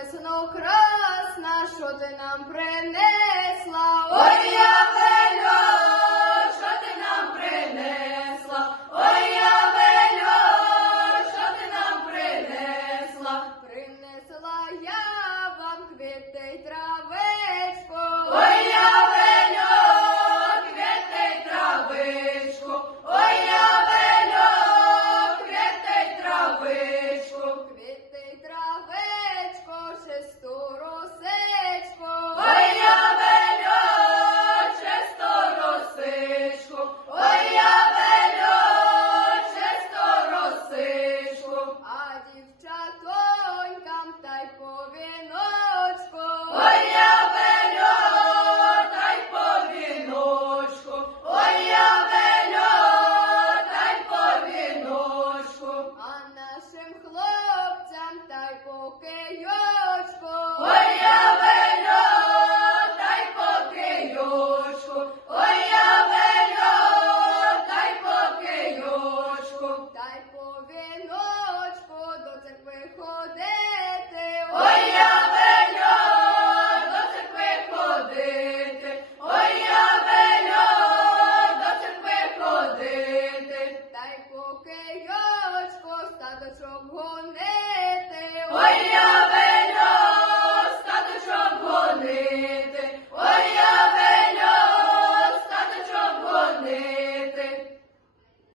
весно красна, що ти нам принесла? покийочко, ой я вельо, дай покийочко, ой я вельо, дай покийочко, дай по віночку до церкви ходити, ой я вельо, до церкви ходити, ой я вельо, до церкви ходити, дай покийочко, стадочок годити.